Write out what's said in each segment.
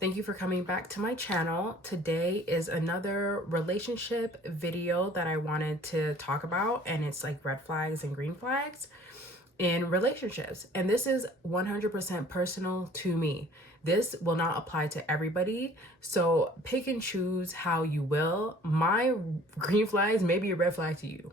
Thank you for coming back to my channel. Today is another relationship video that I wanted to talk about, and it's like red flags and green flags in relationships. And this is 100% personal to me. This will not apply to everybody, so pick and choose how you will. My green flags may be a red flag to you.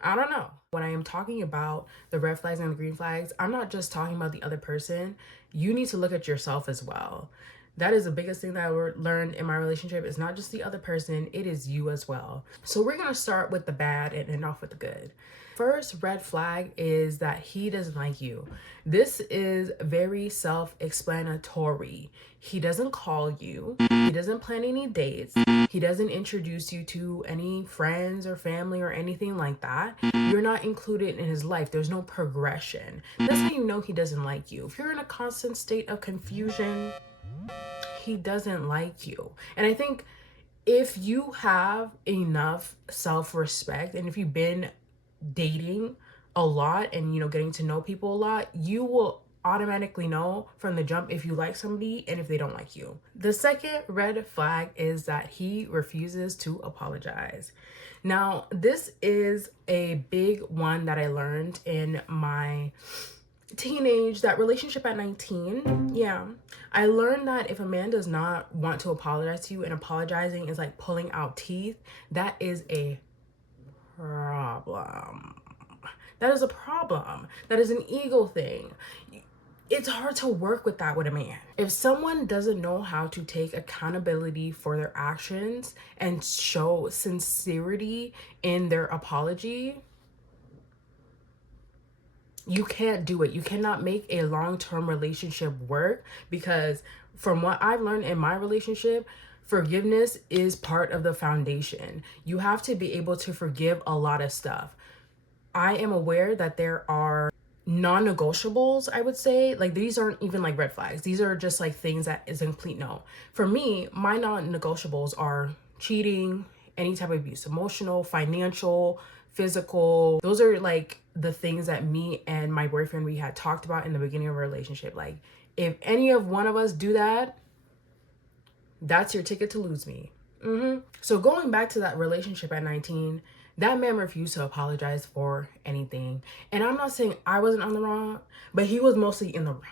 I don't know. When I am talking about the red flags and the green flags, I'm not just talking about the other person. You need to look at yourself as well. That is the biggest thing that I learned in my relationship. It's not just the other person, it is you as well. So we're going to start with the bad and end off with the good. First red flag is that he doesn't like you. This is very self-explanatory. He doesn't call you. He doesn't plan any dates. He doesn't introduce you to any friends or family or anything like that. You're not included in his life. There's no progression. That's how you know he doesn't like you. If you're in a constant state of confusion, he doesn't like you. And I think if you have enough self-respect and if you've been dating a lot and getting to know people a lot, you will automatically know from the jump if you like somebody and if they don't like you. The second red flag is that he refuses to apologize. Now, this is a big one that I learned in my that relationship at 19. Yeah, I learned that if a man does not want to apologize to you, and apologizing is like pulling out teeth, that is a problem. That is a problem. That is an ego thing. It's hard to work with that with a man. If someone doesn't know how to take accountability for their actions and show sincerity in their apology, you can't do it. You cannot make a long-term relationship work, because from what I've learned in my relationship, forgiveness is part of the foundation. You have to be able to forgive a lot of stuff. I am aware that there are non-negotiables, I would say. Like, these aren't even like red flags. These are just like things that is a complete no. For me, my non-negotiables are cheating, any type of abuse, emotional, financial, physical. Those are like the things that me and my boyfriend, we had talked about in the beginning of a relationship. Like, if any of one of us do that, that's your ticket to lose me. So going back to that relationship at 19, that man refused to apologize for anything. And I'm not saying I wasn't on the wrong, but he was mostly in the wrong.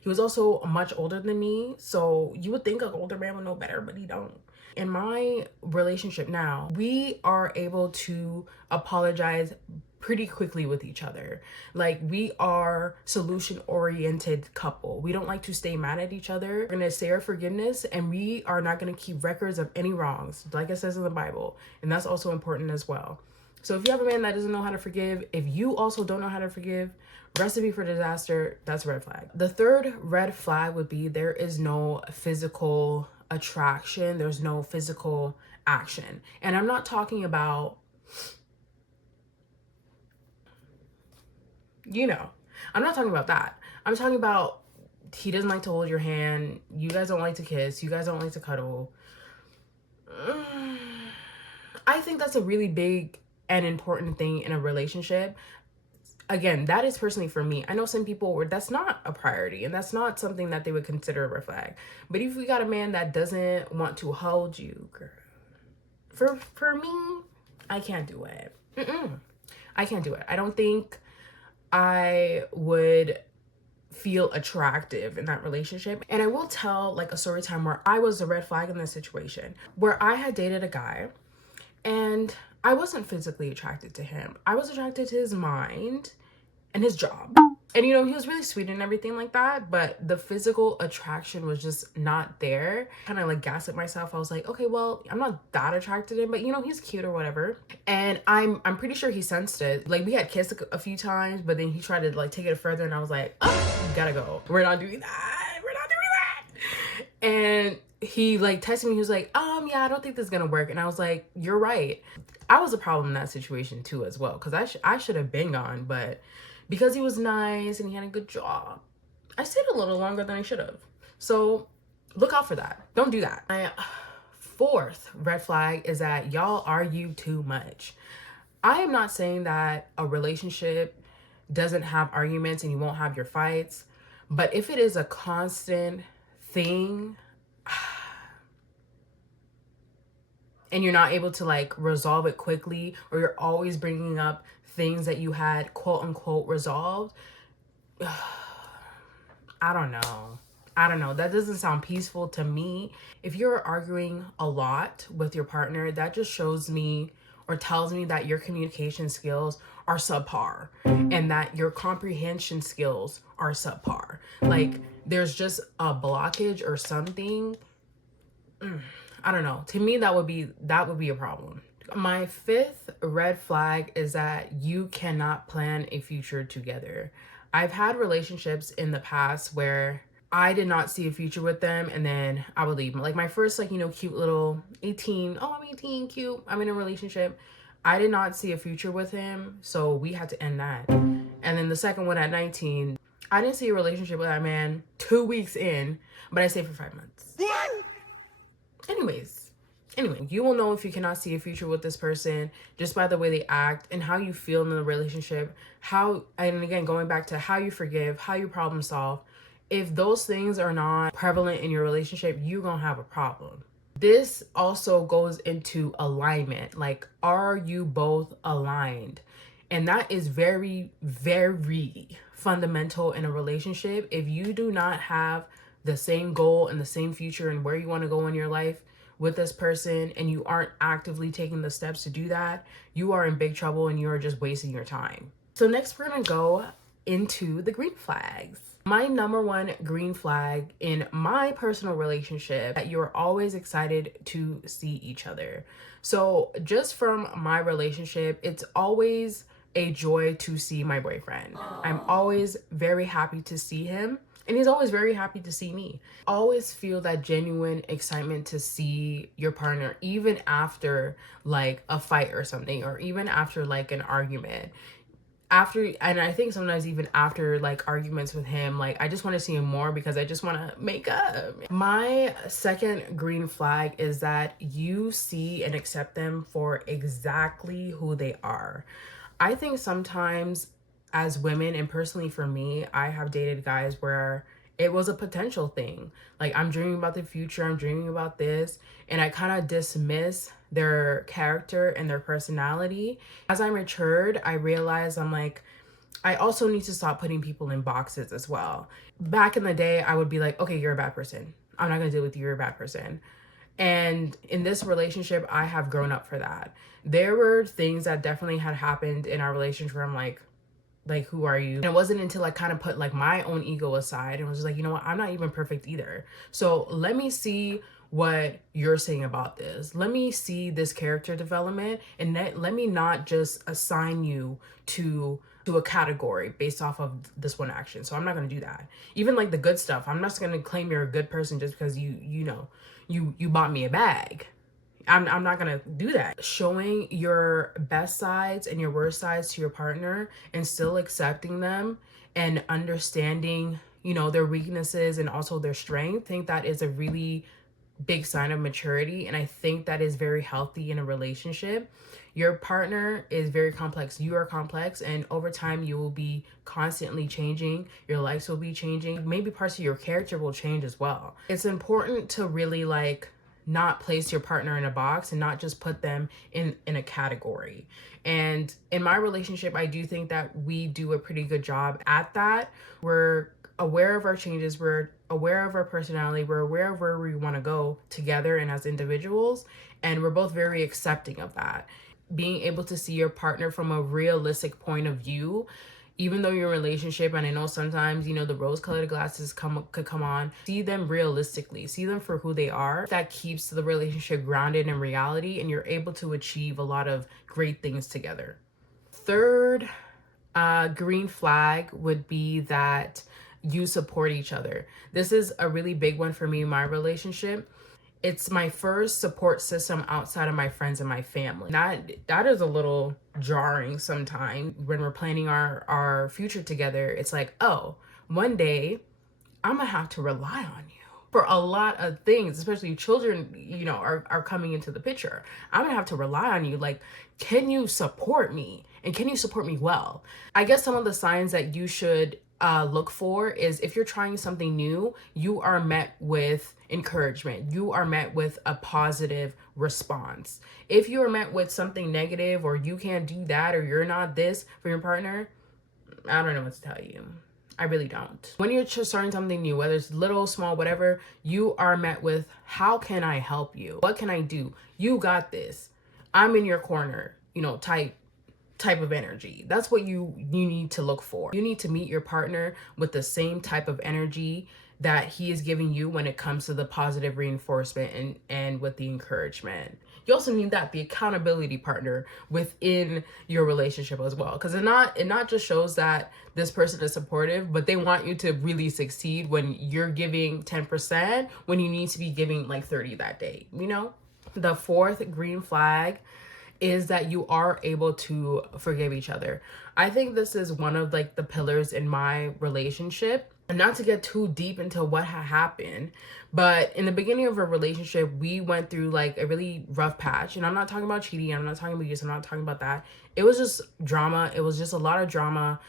He was also much older than me, so you would think an older man would know better, but he don't. In my relationship now, we are able to apologize pretty quickly with each other. Like, we are solution-oriented couple. We don't like to stay mad at each other. We're gonna say our forgiveness, and we are not gonna keep records of any wrongs, like it says in the Bible. And that's also important as well. So if you have a man that doesn't know how to forgive, if you also don't know how to forgive, recipe for disaster, that's a red flag. The third red flag would be there is no physical attraction. There's no physical action. And I'm not talking about, I'm not talking about that. I'm talking about he doesn't like to hold your hand. You guys don't like to kiss. You guys don't like to cuddle. I think that's a really big and important thing in a relationship. Again, that is personally for me. I know some people where that's not a priority and that's not something that they would consider a red flag. But if we got a man that doesn't want to hold you, girl, for me, I can't do it. I can't do it. I don't think I would feel attractive in that relationship. And I will tell like a story time where I was a red flag in this situation, where I had dated a guy and I wasn't physically attracted to him. I was attracted to his mind and his job. And he was really sweet and everything like that, but the physical attraction was just not there. Kind of like gaslit myself. I was like, okay, well, I'm not that attracted to him, but he's cute or whatever. And I'm pretty sure he sensed it. Like, we had kissed a few times, but then he tried to like take it further, and I was like, oh, you gotta go. We're not doing that. We're not doing that. And he like texted me. He was like, yeah, I don't think this is gonna work. And I was like, you're right. I was a problem in that situation too as well, because I should have been gone, but because he was nice and he had a good job, I stayed a little longer than I should have. So look out for that. Don't do that. My fourth red flag is that y'all argue too much. I am not saying that a relationship doesn't have arguments and you won't have your fights, But if it is a constant thing and you're not able to like resolve it quickly, or you're always bringing up things that you had quote unquote resolved, I don't know. I don't know. That doesn't sound peaceful to me. If you're arguing a lot with your partner, that just shows me or tells me that your communication skills are subpar and that your comprehension skills are subpar. Like there's just a blockage or something. I don't know. To me, that would be a problem. My fifth red flag is that you cannot plan a future together. I've had relationships in the past where I did not see a future with them and then I would leave. Like my first, like, cute little 18, oh, I'm 18, cute, I'm in a relationship. I did not see a future with him, so we had to end that. And then the second one at 19, I didn't see a relationship with that man 2 weeks in, but I stayed for 5 months. Anyways, you will know if you cannot see a future with this person just by the way they act and how you feel in the relationship. How, and again, going back to how you forgive, how you problem solve. If those things are not prevalent in your relationship, you're gonna have a problem. This also goes into alignment. Like, are you both aligned? And that is very, very fundamental in a relationship. If you do not have the same goal and the same future and where you want to go in your life with this person, and you aren't actively taking the steps to do that, you are in big trouble and you are just wasting your time. So next we're going to go into the green flags. My number one green flag in my personal relationship, that you're always excited to see each other. So just from my relationship, it's always a joy to see my boyfriend. I'm always very happy to see him, and he's always very happy to see me. Always feel that genuine excitement to see your partner, even after like a fight or something, or even after like an argument. And I think sometimes even after like arguments with him, like I just want to see him more because I just want to make up. My second green flag is that you see and accept them for exactly who they are. I think sometimes as women, and personally for me, I have dated guys where it was a potential thing. Like, I'm dreaming about the future, I'm dreaming about this, and I kind of dismiss their character and their personality. As I matured, I realized I'm like, I also need to stop putting people in boxes as well. Back in the day, I would be like, okay, you're a bad person, I'm not gonna deal with you, you're a bad person. And in this relationship, I have grown up for that. There were things that definitely had happened in our relationship where I'm like, who are you? And it wasn't until I kind of put like my own ego aside and was just like, you know what, I'm not even perfect either. So let me see what you're saying about this. Let me see this character development, and let me not just assign you to a category based off of this one action. So I'm not going to do that. Even like the good stuff, I'm not just going to claim you're a good person just because you bought me a bag. I'm not gonna do that. Showing your best sides and your worst sides to your partner and still accepting them and understanding, their weaknesses and also their strength. I think that is a really big sign of maturity, and I think that is very healthy in a relationship. Your partner is very complex, you are complex, and over time you will be constantly changing. Your lives will be changing, maybe parts of your character will change as well. It's important to really like not place your partner in a box and not just put them in a category. And in my relationship, I do think that we do a pretty good job at that. We're aware of our changes, we're aware of our personality, we're aware of where we want to go together and as individuals, and we're both very accepting of that. Being able to see your partner from a realistic point of view, even though you're in a relationship, and I know sometimes, the rose-colored glasses could come on, see them realistically, see them for who they are. That keeps the relationship grounded in reality, and you're able to achieve a lot of great things together. Third green flag would be that you support each other. This is a really big one for me in my relationship. It's my first support system outside of my friends and my family. That is a little jarring sometimes when we're planning our future together. It's like, oh, one day I'm gonna have to rely on you for a lot of things, especially children, are coming into the picture. I'm gonna have to rely on you. Like, can you support me? And can you support me well? I guess some of the signs that you should look for is if you're trying something new, you are met with encouragement. You are met with a positive response. If you are met with something negative, or you can't do that, or you're not this for your partner, I don't know what to tell you. I really don't. When you're just starting something new, whether it's little, small, whatever, you are met with, how can I help you? What can I do? You got this. I'm in your corner, type of energy. That's what you need to look for. You need to meet your partner with the same type of energy that he is giving you when it comes to the positive reinforcement and with the encouragement. You also need the accountability partner within your relationship as well, because it not just shows that this person is supportive, but they want you to really succeed when you're giving 10% when you need to be giving like 30 that day. The fourth green flag is that you are able to forgive each other. I think this is one of like the pillars in my relationship. And not to get too deep into what happened, but in the beginning of a relationship, we went through like a really rough patch. And I'm not talking about cheating, I'm not talking about abuse, I'm not talking about that. It was just drama. It was just a lot of drama.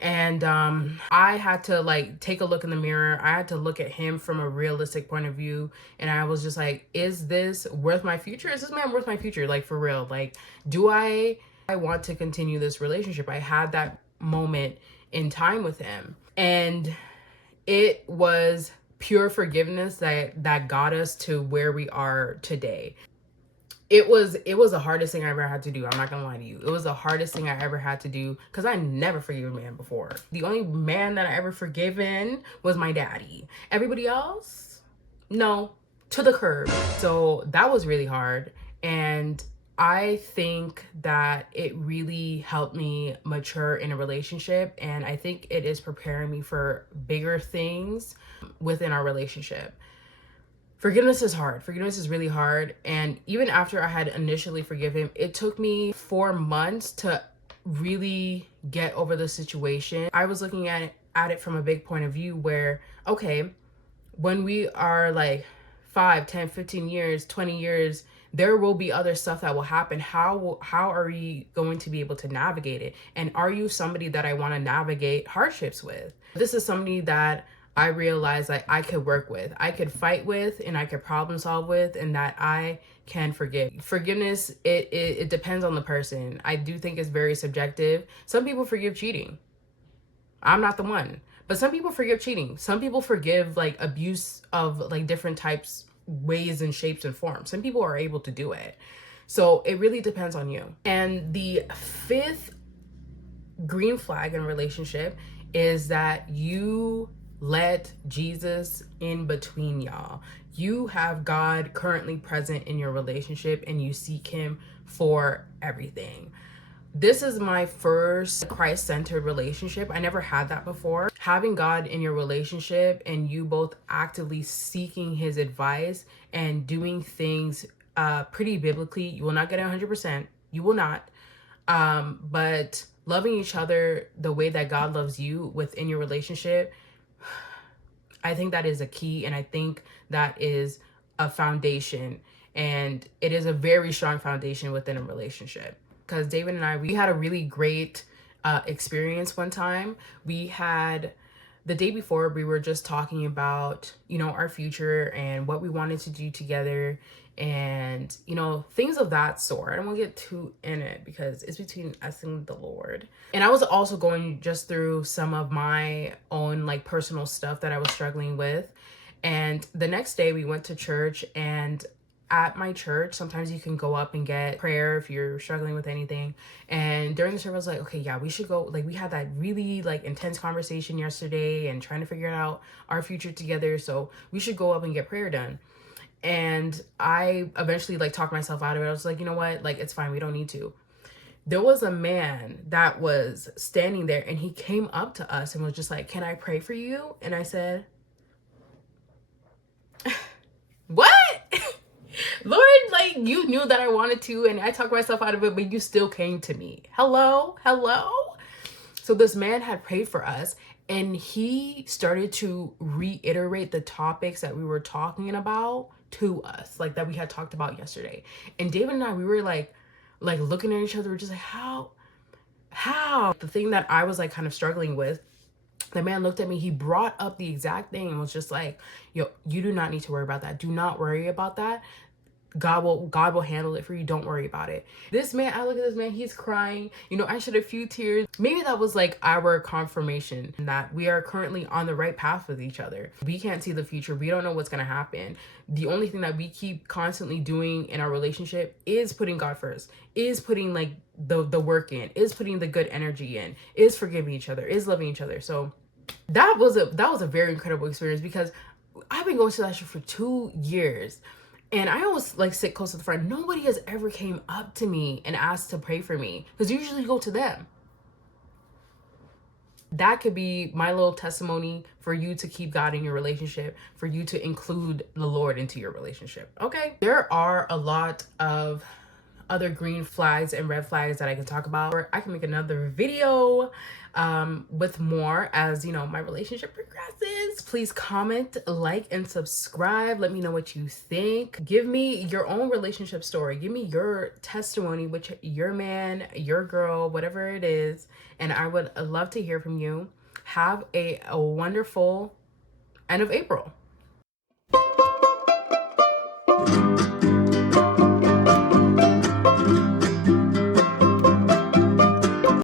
And I had to like take a look in the mirror. I had to look at him from a realistic point of view. And I was just like, is this worth my future? Is this man worth my future? Like, for real? Like, do I want to continue this relationship? I had that moment in time with him. And it was pure forgiveness that got us to where we are today. It was the hardest thing I ever had to do. I'm not gonna lie to you. It was the hardest thing I ever had to do, because I never forgave a man before. The only man that I ever forgiven was my daddy. Everybody else, no, to the curb. So that was really hard. And I think that it really helped me mature in a relationship. And I think it is preparing me for bigger things within our relationship. Forgiveness is hard. Forgiveness is really hard. And even after I had initially forgiven him, it took me 4 months to really get over the situation. I was looking at it from a big point of view where, okay, when we are like 5, 10, 15 years, 20 years, there will be other stuff that will happen. How are we going to be able to navigate it? And are you somebody that I want to navigate hardships with? This is somebody that I realized that I could work with, I could fight with, and I could problem solve with, and that I can forgive. Forgiveness, it depends on the person. I do think it's very subjective. Some people forgive cheating. I'm not the one. But some people forgive cheating. Some people forgive like abuse of like different types, ways and shapes and forms. Some people are able to do it. So it really depends on you. And the fifth green flag in a relationship is that you let Jesus in between y'all. You have God currently present in your relationship and you seek him for everything. This is my first Christ-centered relationship. I never had that before. Having God in your relationship and you both actively seeking his advice and doing things pretty biblically. You will not get 100%. You will not. But loving each other the way that God loves you within your relationship, I think that is a key, and I think that is a foundation, and it is a very strong foundation within a relationship. Because David and I, we had a really great experience one time. We had, the day before, we were just talking about, our future and what we wanted to do together and, things of that sort. I don't want to get too in it because it's between us and the Lord. And I was also going just through some of my own like personal stuff that I was struggling with. And the next day we went to church, and at my church, sometimes you can go up and get prayer if you're struggling with anything. And during the service, I was like, okay, yeah, we should go. Like, we had that really like intense conversation yesterday and trying to figure out our future together. So we should go up and get prayer done. And I eventually like talked myself out of it. I was like, you know what? Like, it's fine. We don't need to. There was a man that was standing there, and he came up to us and was just like, can I pray for you? And I said, what? Lord, like, you knew that I wanted to, and I talked myself out of it, but you still came to me. Hello? So this man had prayed for us, and he started to reiterate the topics that we were talking about to us, like that we had talked about yesterday. And David and I, we were like looking at each other, we're just like, how? The thing that I was like kind of struggling with The man looked at me, he brought up the exact thing and was just like, yo, you do not need to worry about that. Do not worry about that. God will handle it for you. Don't worry about it. This man, I look at this man, he's crying. You know, I shed a few tears. Maybe that was like our confirmation that we are currently on the right path with each other. We can't see the future. We don't know what's going to happen. The only thing that we keep constantly doing in our relationship is putting God first, is putting like the work in, is putting the good energy in, is forgiving each other, is loving each other. So that was a very incredible experience, because I've been going to that shit for 2 years. And I always like sit close to the front. Nobody has ever came up to me and asked to pray for me, because usually go to them. That could be my little testimony for you to keep God in your relationship, for you to include the Lord into your relationship. Okay. There are a lot of other green flags and red flags that I can talk about. Or I can make another video with more as, you know, my relationship progresses. Please comment, like, and subscribe. Let me know what you think. Give me your own relationship story. Give me your testimony with your man, your girl, whatever it is. And I would love to hear from you. Have a wonderful end of April.